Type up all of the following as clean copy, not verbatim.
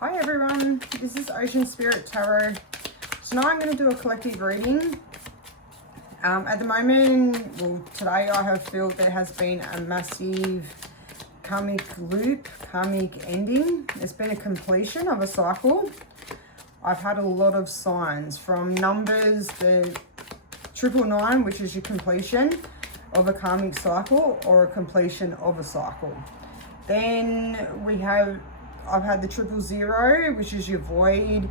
Hi everyone, this is Ocean Spirit Tarot. Tonight I'm going to do a collective reading. At the moment, well today I have felt there has been a massive karmic loop, karmic ending. It's been a completion of a cycle. I've had a lot of signs from numbers, the 999, which is your completion of a karmic cycle or a completion of a cycle. Then I've had the 000, which is your void,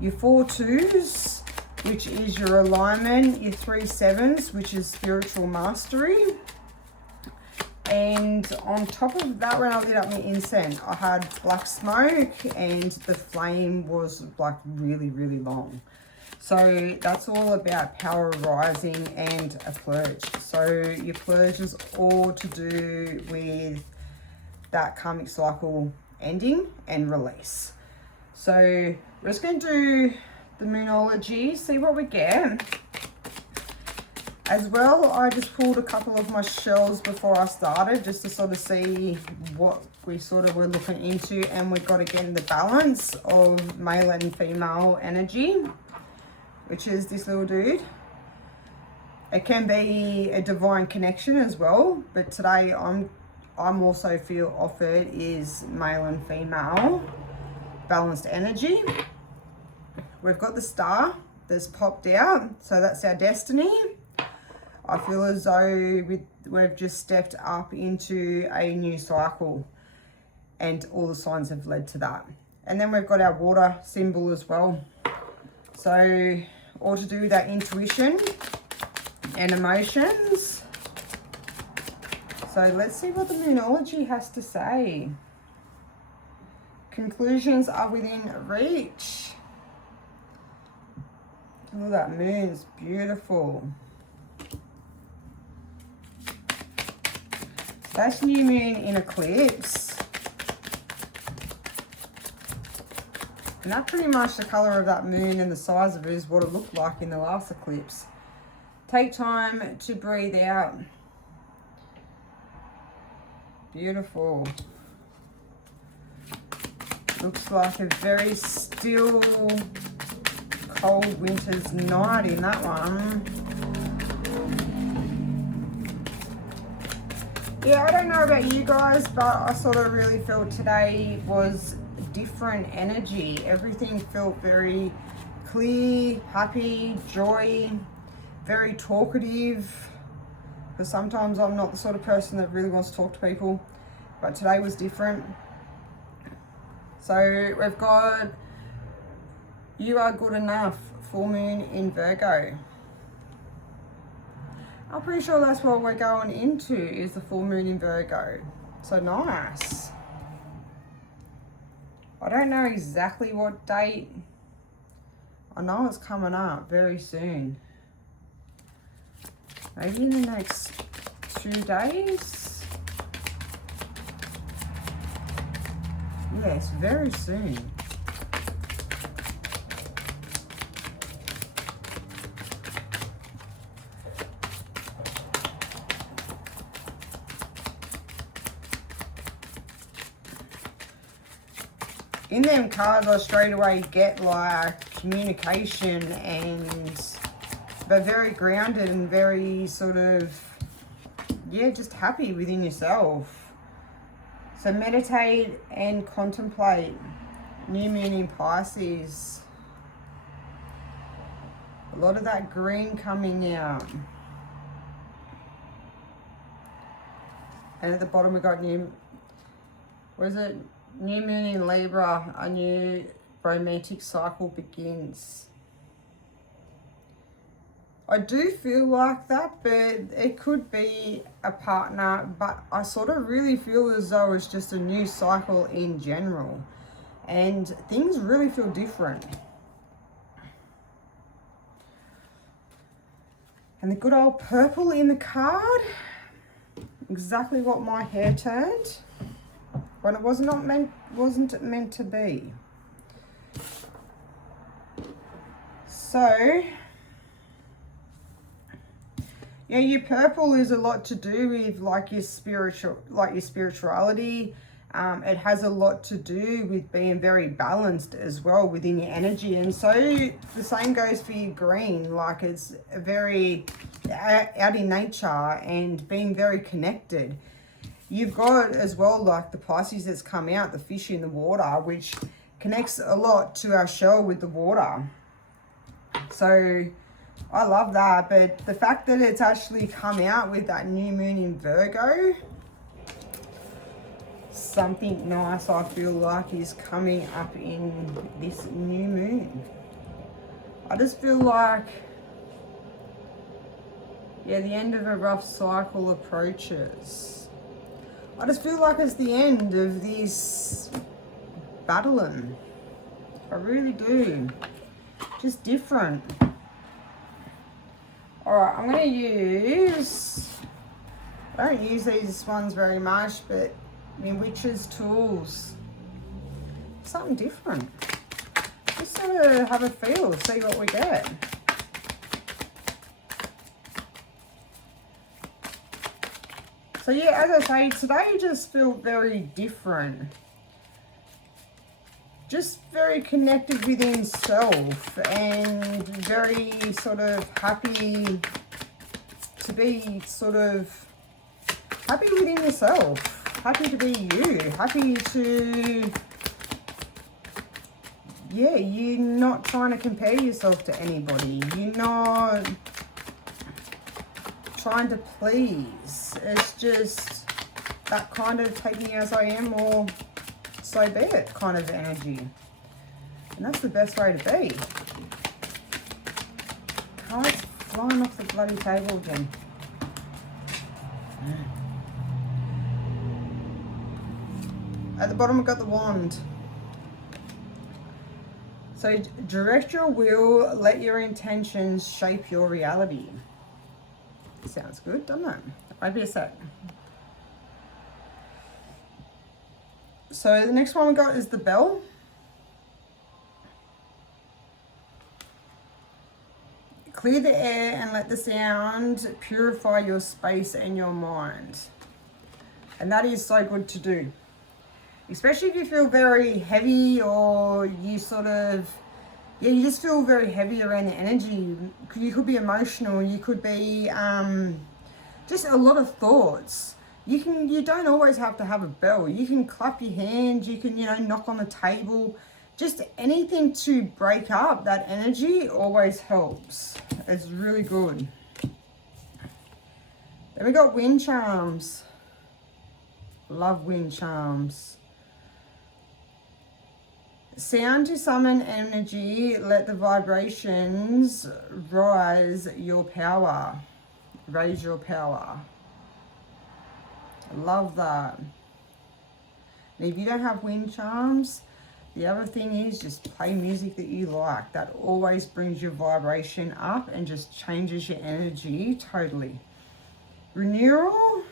your 4 2s, which is your alignment, your 3 7s, which is spiritual mastery. And on top of that, when I lit up my incense, I had black smoke and the flame was like really, really long. So that's all about power rising and a purge. So your purge is all to do with that karmic cycle ending and release. So we're just going to do the moonology, see what we get. As well, I just pulled a couple of my shells before I started just to sort of see what we sort of were looking into, and we've got again the balance of male and female energy, which is this little dude. It can be a divine connection as well, but today I'm also feel offered is male and female balanced energy. We've got the star that's popped out, so that's our destiny. I feel as though we've just stepped up into a new cycle and all the signs have led to that. And then we've got our water symbol as well. So all to do with our intuition and emotions. So let's see what the moonology has to say. Conclusions are within reach. Oh, that moon's beautiful. That's new moon in eclipse. And that's pretty much the colour of that moon, and the size of it is what it looked like in the last eclipse. Take time to breathe out. Beautiful. Looks like a very still, cold winter's night in that one. Yeah, I don't know about you guys, but I sort of really felt today was different energy. Everything felt very clear, happy, joy, very talkative. Because sometimes I'm not the sort of person that really wants to talk to people, but today was different. So we've got you are good enough, full moon in Virgo. I'm pretty sure that's what we're going into, is the full moon in Virgo. So nice. I don't know exactly what date. I know it's coming up very soon. Maybe in the next 2 days. Yes, very soon. In them cards, I straight away get like communication but very grounded and very sort of, yeah, just happy within yourself. So meditate and contemplate. New moon in Pisces. A lot of that green coming out. And at the bottom we got new moon in Libra. A new romantic cycle begins. I do feel like that, but it could be a partner, but I sort of really feel as though it's just a new cycle in general, and things really feel different. And the good old purple in the card, exactly what my hair turned when it wasn't meant to be. So yeah, your purple is a lot to do with like your spirituality, It has a lot to do with being very balanced as well within your energy. And so the same goes for your green. Like, it's very out in nature and being very connected. You've got as well, like the Pisces that's come out, the fish in the water, which connects a lot to our shell with the water. So I love that. But the fact that it's actually come out with that new moon in Virgo, something nice I feel like is coming up in this new moon. I just feel like, yeah, the end of a rough cycle approaches. I just feel like it's the end of this battling. I really do. Just different. Alright, I'm going to use, I don't use these ones very much, but my witch's tools. Something different. Just sort of have a feel, see what we get. So yeah, as I say, today just feel very different. Just very connected within self and very sort of happy to be sort of happy within yourself. Happy to be you. Happy to, yeah, you're not trying to compare yourself to anybody. You're not trying to please. It's just that kind of take me as I am, or so be it kind of energy. And that's the best way to be. Cards flying off the bloody table again. At the bottom, we've got the wand. So direct your will, let your intentions shape your reality. Sounds good, doesn't it? Wait a sec. So the next one we got is the bell. Clear the air and let the sound purify your space and your mind. And that is so good to do. Especially if you feel very heavy, or you sort of, yeah, you just feel very heavy around the energy. You could be emotional, you could be just a lot of thoughts. You don't always have to have a bell. You can clap your hands, you can, knock on the table. Just anything to break up that energy always helps. It's really good. Then we got wind charms. Love wind charms. Sound to summon energy, let the vibrations raise your power. I love that. And if you don't have wind charms, the other thing is just play music that you like. That always brings your vibration up and just changes your energy totally. Renewal.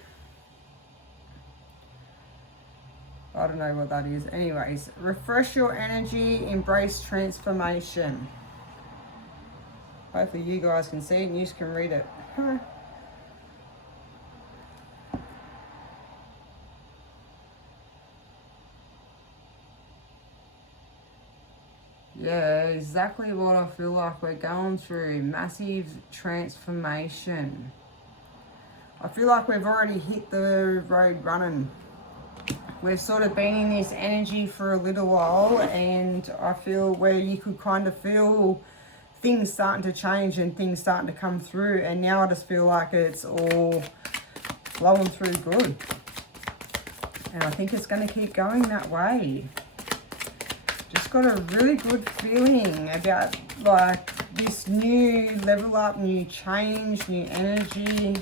I don't know what that is. Anyways, refresh your energy, embrace transformation. Hopefully you guys can see it and you can read it. Yeah, exactly what I feel like we're going through. Massive transformation. I feel like we've already hit the road running. We've sort of been in this energy for a little while, and I feel where you could kind of feel things starting to change and things starting to come through, and now I just feel like it's all flowing through good. And I think it's going to keep going that way. Just got a really good feeling about like this new level up, new change, new energy.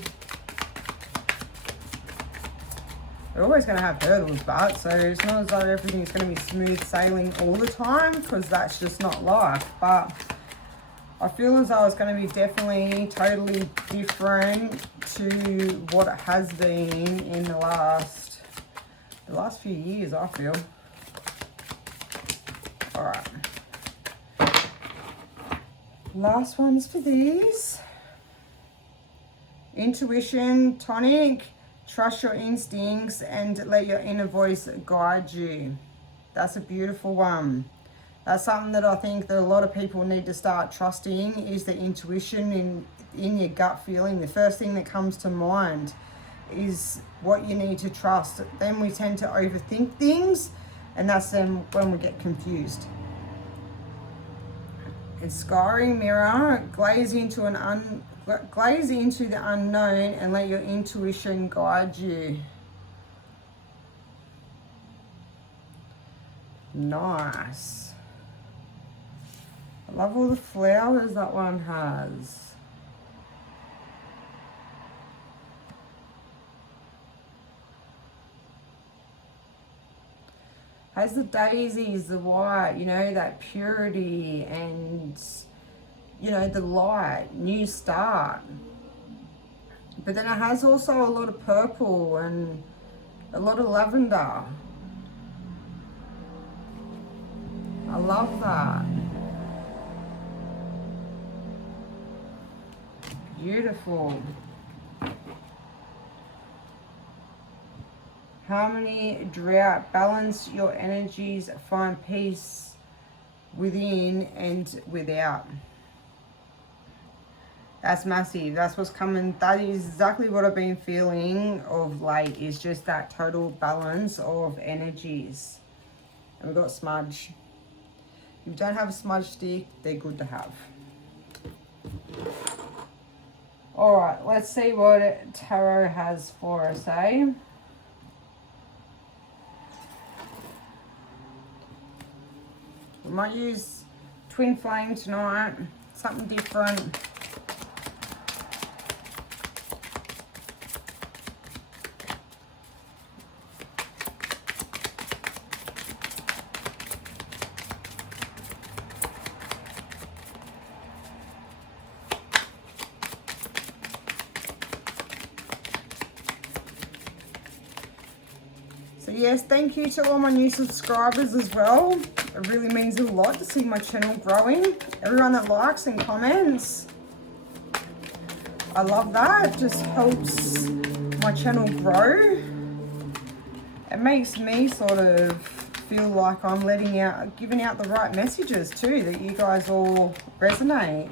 We're always going to have hurdles, but so it's not as though everything's going to be smooth sailing all the time, because that's just not life. But I feel as though it's going to be definitely totally different to what it has been in the last few years, I feel. All right. Last ones for these. Intuition, tonic. Trust your instincts and let your inner voice guide you. That's a beautiful one. That's something that I think that a lot of people need to start trusting, is the intuition in your gut feeling. The first thing that comes to mind is what you need to trust. Then we tend to overthink things, and that's then when we get confused. And scarring mirror, glaze into the unknown and let your intuition guide you. Nice. I love all the flowers that one has. Has the daisies, the white, you know, that purity and, you know, the light, new start. But then it has also a lot of purple and a lot of lavender. I love that. Beautiful. Harmony, drought, balance your energies, find peace within and without. That's massive. That's what's coming. That is exactly what I've been feeling of late, is just that total balance of energies. And we've got smudge. If you don't have a smudge stick, they're good to have. All right, let's see what tarot has for us, eh? We might use twin flame tonight, something different. So yes, thank you to all my new subscribers as well. It really means a lot to see my channel growing. Everyone that likes and comments, I love that. It just helps my channel grow. It makes me sort of feel like I'm giving out the right messages too, that you guys all resonate.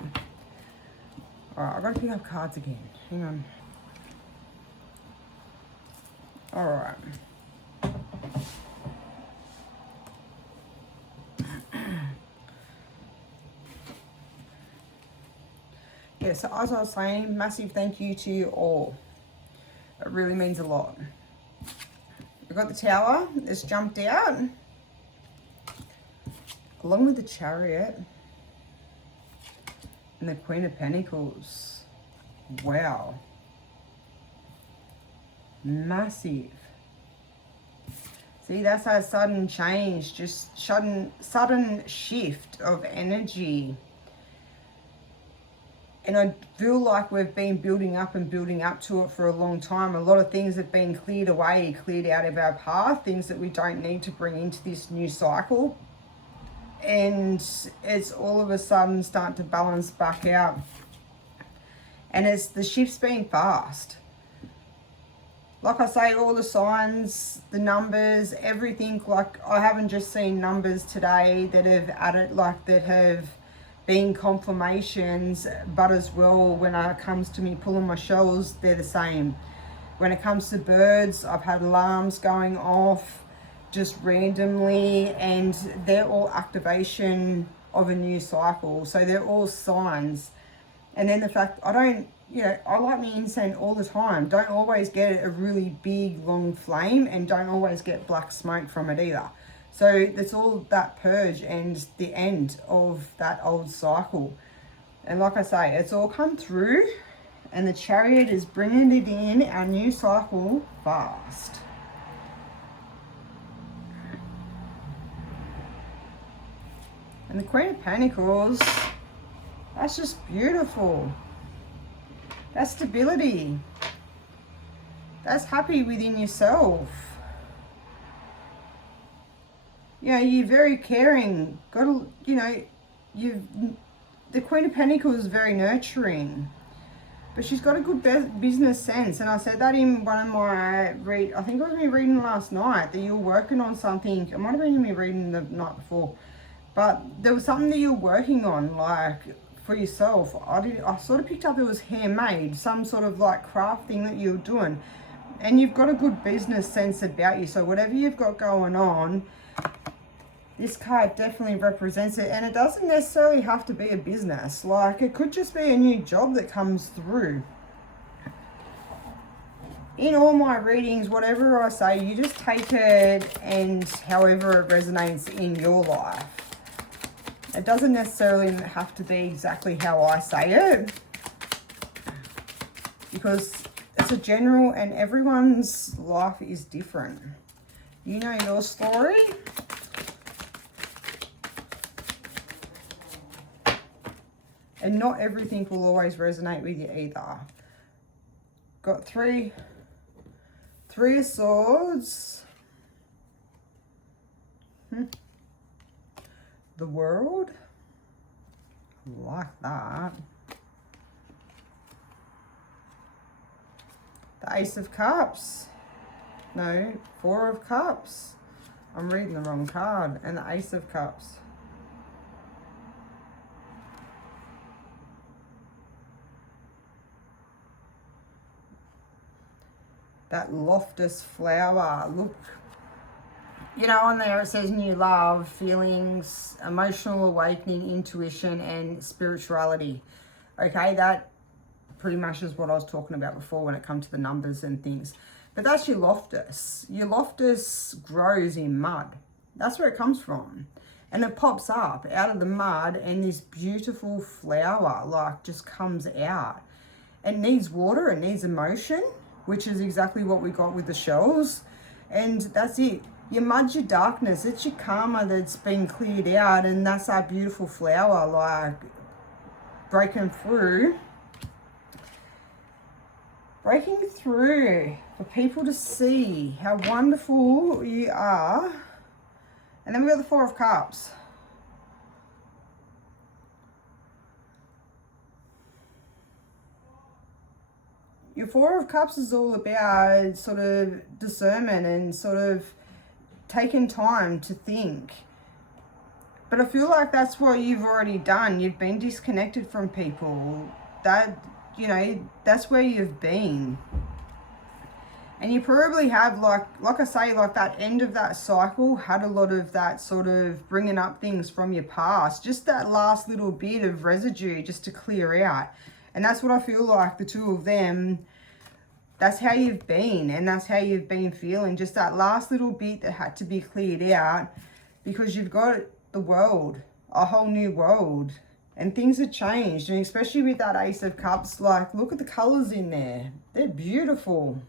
All right, I've got to pick up cards again. Hang on. All right. Yeah, so as I was saying, massive thank you to you all. It really means a lot. We've got the Tower that's jumped out, along with the Chariot and the Queen of Pentacles. Wow. Massive. See, that's that sudden change, just sudden shift of energy. And I feel like we've been building up to it for a long time. A lot of things have been cleared away, cleared out of our path, things that we don't need to bring into this new cycle. And it's all of a sudden starting to balance back out. And the shift's been fast. Like I say, all the signs, the numbers, everything, like I haven't just seen numbers today that have added, like that have been confirmations, but as well when it comes to me pulling my shells, they're the same. When it comes to birds, I've had alarms going off just randomly, and they're all activation of a new cycle. So they're all signs. And then the fact I light my incense all the time. Don't always get a really big long flame, and don't always get black smoke from it either. So it's all that purge and the end of that old cycle. And like I say, it's all come through, and the Chariot is bringing it in, our new cycle, fast. And the Queen of Pentacles, that's just beautiful. That's stability. That's happy within yourself. You know, you're very caring. The Queen of Pentacles is very nurturing. But she's got a good business sense. And I said that in one of my I think it was me reading last night, that you were working on something. It might have been me reading the night before. But there was something that you're working on, like, for yourself. I sort of picked up it was handmade, some sort of like craft thing that you're doing. And you've got a good business sense about you. So whatever you've got going on, this card definitely represents it. And it doesn't necessarily have to be a business. Like, it could just be a new job that comes through. In all my readings, whatever I say, you just take it and however it resonates in your life. It doesn't necessarily have to be exactly how I say it, because it's a general and everyone's life is different. You know your story. And not everything will always resonate with you either. Got three of Swords. The World. Like that. The Ace of Cups. No, Four of Cups. I'm reading the wrong card. And the Ace of Cups. That Loftus flower. Look. You know, on there it says new love, feelings, emotional awakening, intuition, and spirituality. Okay, that pretty much is what I was talking about before when it comes to the numbers and things. But that's your Loftus. Your Loftus grows in mud. That's where it comes from. And it pops up out of the mud, and this beautiful flower, like, just comes out. It needs water, it needs emotion, which is exactly what we got with the shells. And that's it. Your mud's your darkness. It's your karma that's been cleared out, and that's our beautiful flower, like, breaking through. Breaking through for people to see how wonderful you are. And then we got the Four of Cups. Your Four of Cups is all about sort of discernment and sort of taking time to think. But I feel like that's what you've already done. You've been disconnected from people. That, you know, that's where you've been. And you probably have, like I say, like that end of that cycle had a lot of that sort of bringing up things from your past. Just that last little bit of residue just to clear out. And that's what I feel like the two of them, that's how you've been, and that's how you've been feeling. Just that last little bit that had to be cleared out, because you've got the world, a whole new world, and things have changed. And especially with that Ace of Cups, like, look at the colors in there. They're beautiful.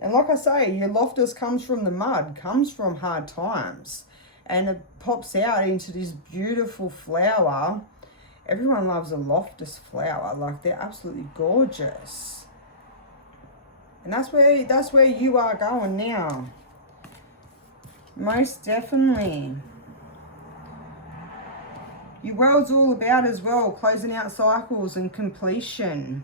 And like I say, your Loftus comes from the mud, comes from hard times, and it pops out into this beautiful flower. Everyone loves a Loftus flower. Like, they're absolutely gorgeous. And that's where you are going now. Most definitely. Your world's all about as well, closing out cycles and completion.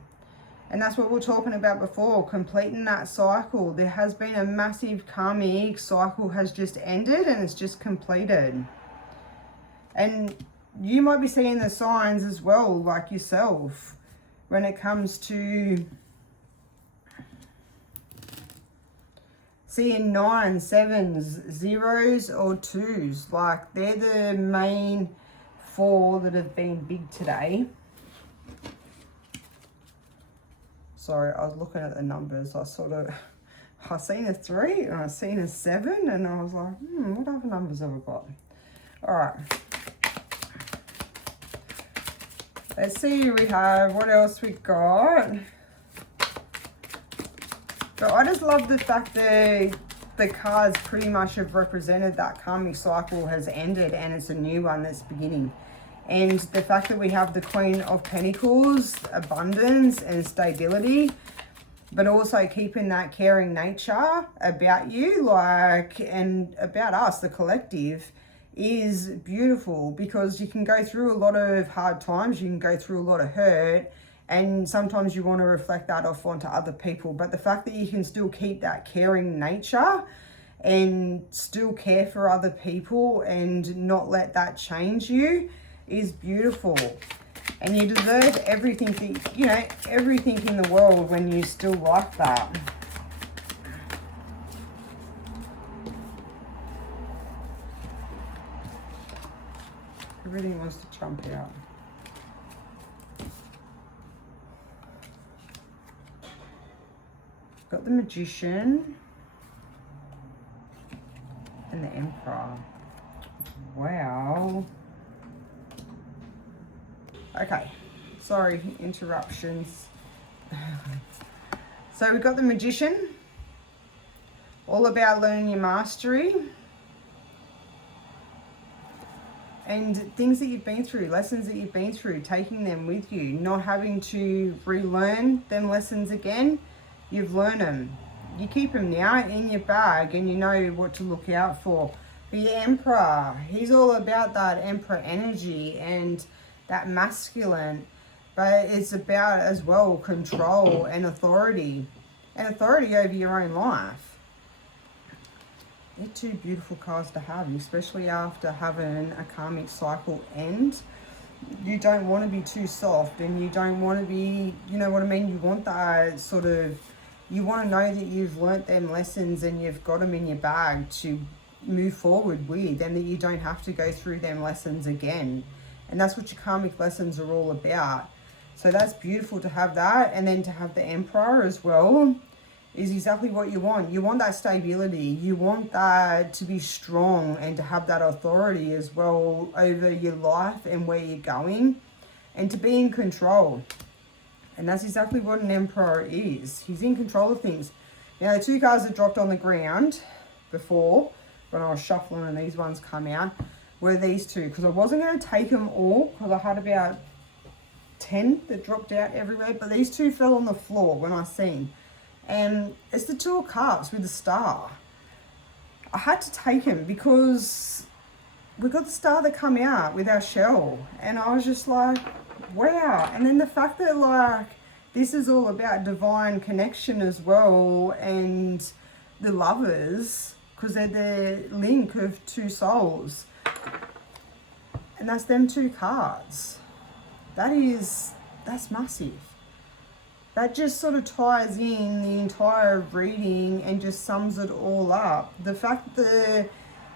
And that's what we were talking about before, completing that cycle. There has been a massive karmic cycle has just ended, and it's just completed. And you might be seeing the signs as well, like yourself, when it comes to seeing 9s, 7s, 0s or 2s. Like, they're the main 4 that have been big today. Sorry, I was looking at the numbers. I seen a 3 and I seen a 7, and I was like, what other numbers have I got? All right. Let's see who we have. What else we got? So I just love the fact that the cards pretty much have represented that karmic cycle has ended, and it's a new one that's beginning. And the fact that we have the Queen of Pentacles, abundance and stability, but also keeping that caring nature about you, like, and about us, the collective, is beautiful, because you can go through a lot of hard times, you can go through a lot of hurt, And sometimes you want to reflect that off onto other people. But the fact that you can still keep that caring nature and still care for other people and not let that change you is beautiful. And you deserve everything, that, you know, everything in the world when you still like that. Everything wants to jump out. Got the Magician and the Emperor. Wow. Okay, sorry, interruptions. So we've got the Magician, all about learning your mastery and things that you've been through, lessons that you've been through, taking them with you, not having to relearn them lessons again. You've learned them. You keep them now in your bag and you know what to look out for. The Emperor, he's all about that Emperor energy and that masculine, but it's about as well control and authority over your own life. They're two beautiful cards to have, especially after having a karmic cycle end. You don't want to be too soft and you don't want to be, you know what I mean, you want that sort of, you want to know that you've learnt them lessons and you've got them in your bag to move forward with, and that you don't have to go through them lessons again. And that's what your karmic lessons are all about. So that's beautiful to have that. And then to have the Emperor as well is exactly what you want. You want that stability. You want that to be strong and to have that authority as well over your life and where you're going, and to be in control. And that's exactly what an Emperor is. He's in control of things. Now, the two cards that dropped on the ground before, when I was shuffling and these ones come out, were these two. Because I wasn't going to take them all, because I had about 10 that dropped out everywhere. But these two fell on the floor when I seen. And it's the Two of Cups with the star. I had to take him because we got the star that come out with our shell. And I was just like, wow. And then the fact that, like, this is all about divine connection as well, and the lovers, because they're the link of two souls. And that's them two cards. That's massive. That just sort of ties in the entire reading and just sums it all up. The fact that the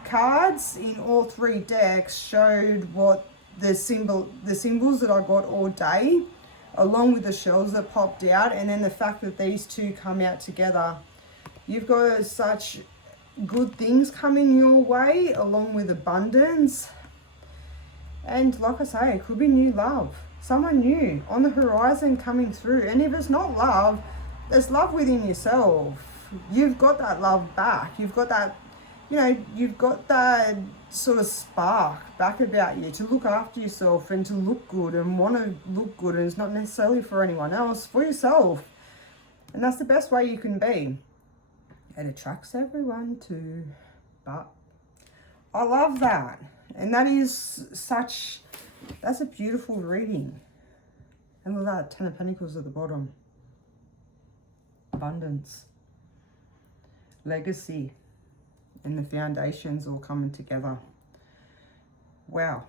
cards in all three decks showed what the symbols that I got all day, along with the shells that popped out, and then the fact that these two come out together. You've got such good things coming your way, along with abundance. And like I say, it could be new love. Someone new on the horizon coming through. And if it's not love, there's love within yourself. You've got that love back. You've got that, you know, you've got that sort of spark back about you to look after yourself and to look good and want to look good. And it's not necessarily for anyone else, for yourself. And that's the best way you can be. It attracts everyone too. But I love that. And that is such, that's a beautiful reading. And look at that, 10 of Pentacles at the bottom. Abundance. Legacy. And the foundations all coming together. Wow.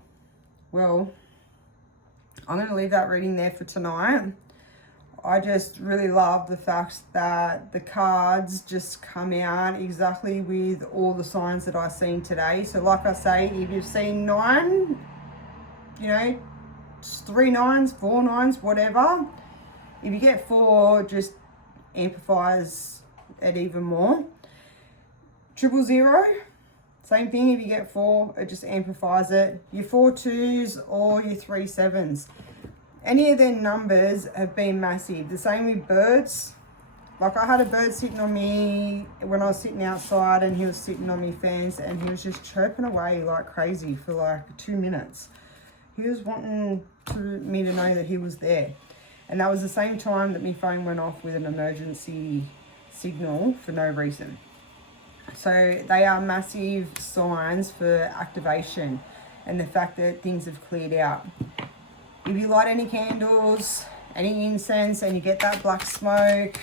Well, I'm going to leave that reading there for tonight. I just really love the fact that the cards just come out exactly with all the signs that I've seen today. So like I say, if you've seen 9, you know, 3 9s, 4 9s, whatever. If you get 4, just amplifies it even more. 000, same thing. If you get 4, it just amplifies it. Your 4 2s or your 3 7s. Any of their numbers have been massive. The same with birds. Like I had a bird sitting on me when I was sitting outside, and he was sitting on me fence, and he was just chirping away like crazy for like 2 minutes. He was wanting me to know that he was there. And that was the same time that my phone went off with an emergency signal for no reason. So they are massive signs for activation and the fact that things have cleared out. If you light any candles any incense and you get that black smoke,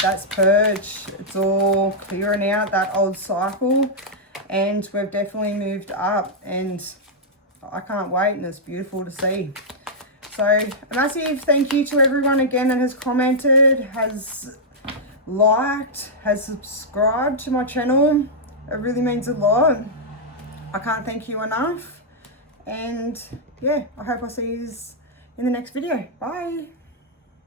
that's purge. It's all clearing out that old cycle, and we've definitely moved up, and I can't wait, and it's beautiful to see. So a massive thank you to everyone again that has commented, has liked, has subscribed to my channel. It really means a lot. I can't thank you enough. And yeah, I hope I see you in the next video. Bye.